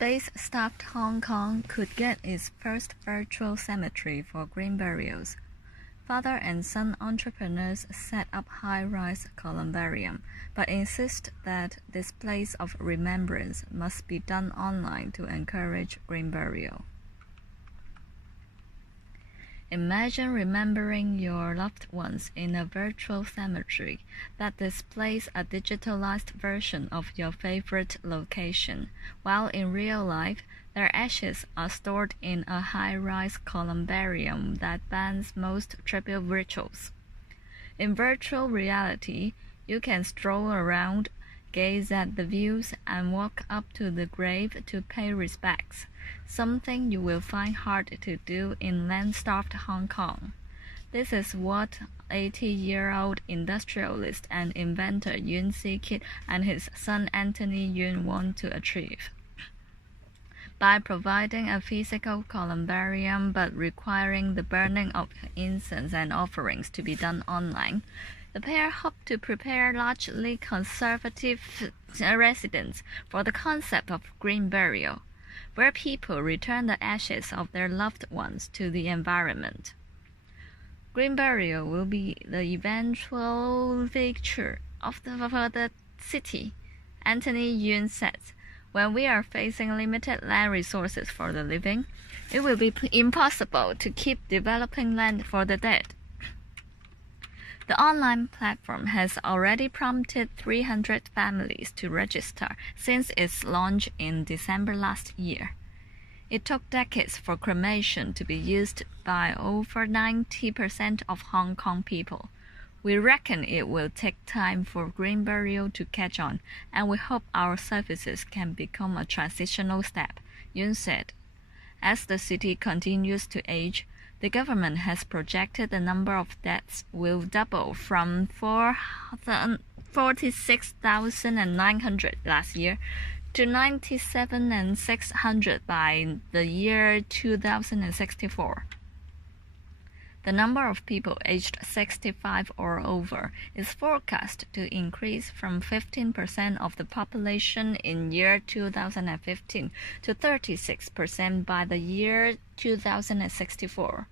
Space-stuffed Hong Kong could get its first virtual cemetery for green burials. Father and son entrepreneurs set up high-rise columbarium, but insist that displays of remembrance must be done online to encourage green burial. Imagine remembering your loved ones in a virtual cemetery that displays a digitalized version of your favorite location, while in real life, their ashes are stored in a high-rise columbarium that bans most tribute rituals. In virtual reality, you can stroll around, gaze at the views, and walk up to the grave to pay respects, something you will find hard to do in land-starved Hong Kong. This is what 80-year-old industrialist and inventor Yun Si-kit and his son Anthony Yun want to achieve. By providing a physical columbarium but requiring the burning of incense and offerings to be done online, the pair hope to prepare largely conservative residents for the concept of green burial, where people return the ashes of their loved ones to the environment. Green burial will be the eventual feature of the city, Anthony Yun says. When we are facing limited land resources for the living, it will be impossible to keep developing land for the dead. The online platform has already prompted 300 families to register since its launch in December last year. It took decades for cremation to be used by over 90% of Hong Kong people. We reckon it will take time for green burial to catch on, and we hope our services can become a transitional step, Yun said. As the city continues to age, the government has projected the number of deaths will double from 46,900 last year to 97,600 by the year 2064. The number of people aged 65 or over is forecast to increase from 15% of the population in year 2015 to 36% by the year 2064.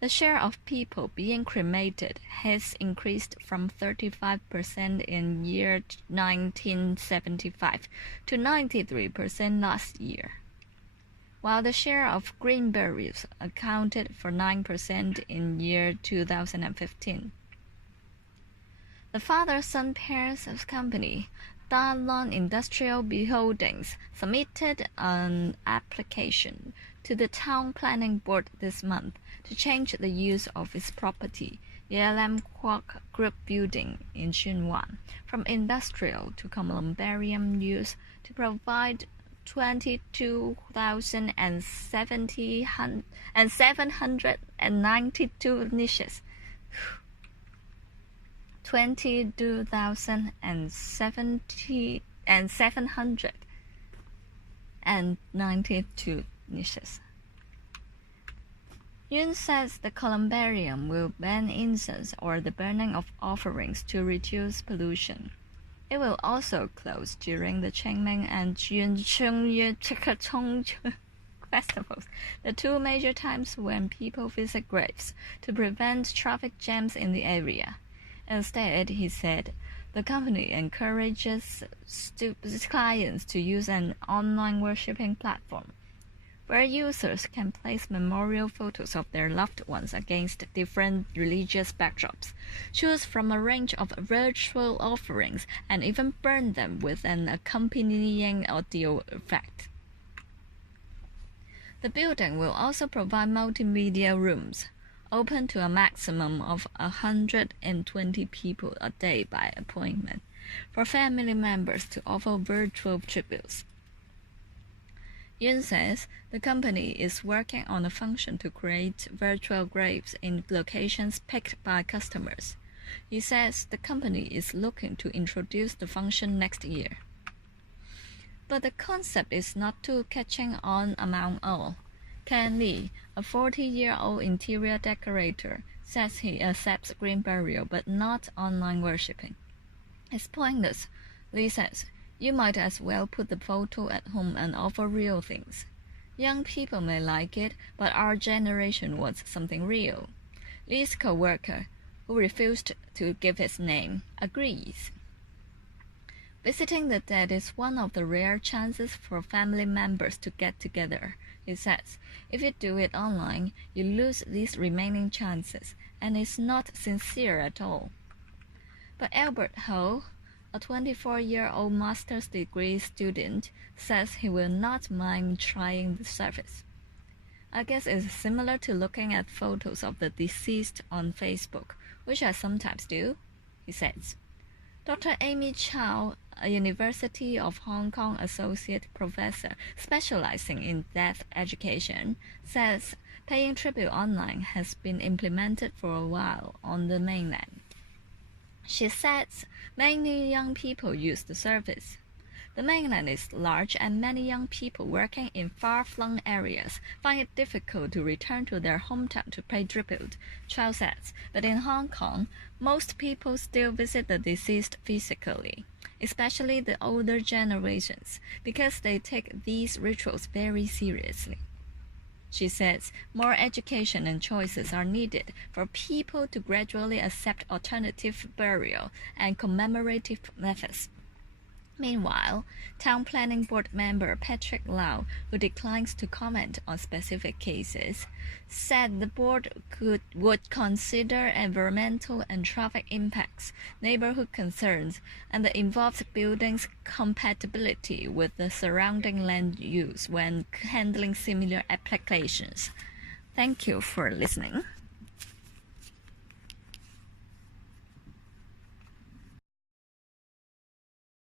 The share of people being cremated has increased from 35% in year 1975 to 93% last year, while the share of green burials accounted for 9% in year 2015. The father-son pair's company, Da Lon Industrial Holdings, submitted an application to the Town Planning Board this month to change the use of its property, Lam Kwok Group Building in Tsuen Wan, from industrial to columbarium use to provide 22,792 niches. 22,792 niches. Yun says the columbarium will ban incense or the burning of offerings to reduce pollution. It will also close during the Qingming and Chungye festivals, the two major times when people visit graves, to prevent traffic jams in the area. Instead, he said, the company encourages clients to use an online worshipping platform, where users can place memorial photos of their loved ones against different religious backdrops, choose from a range of virtual offerings, and even burn them with an accompanying audio effect. The building will also provide multimedia rooms, open to a maximum of 120 people a day by appointment, for family members to offer virtual tributes. Yun says the company is working on a function to create virtual graves in locations picked by customers. He says the company is looking to introduce the function next year. But the concept is not too catching on among all. Ken Lee, a 40-year-old interior decorator, says he accepts green burial but not online worshipping. It's pointless, Lee says. You might as well put the photo at home and offer real things. Young people may like it, but our generation wants something real. Lee's co-worker, who refused to give his name, agrees. Visiting the dead is one of the rare chances for family members to get together, he says. If you do it online, you lose these remaining chances, and it's not sincere at all. But Albert Ho, a 24-year-old master's degree student, says he will not mind trying the service. I guess it's similar to looking at photos of the deceased on Facebook, which I sometimes do, he says. Dr. Amy Chow, a University of Hong Kong associate professor specializing in death education, says paying tribute online has been implemented for a while on the mainland. She says many young people use the service. The mainland is large, and many young people working in far-flung areas find it difficult to return to their hometown to pay tribute, Chow says. But in Hong Kong, most people still visit the deceased physically, especially the older generations, because they take these rituals very seriously. She says more education and choices are needed for people to gradually accept alternative burial and commemorative methods. Meanwhile, Town Planning Board member Patrick Lau, who declines to comment on specific cases, said the board would consider environmental and traffic impacts, neighborhood concerns, and the involved building's compatibility with the surrounding land use when handling similar applications. Thank you for listening.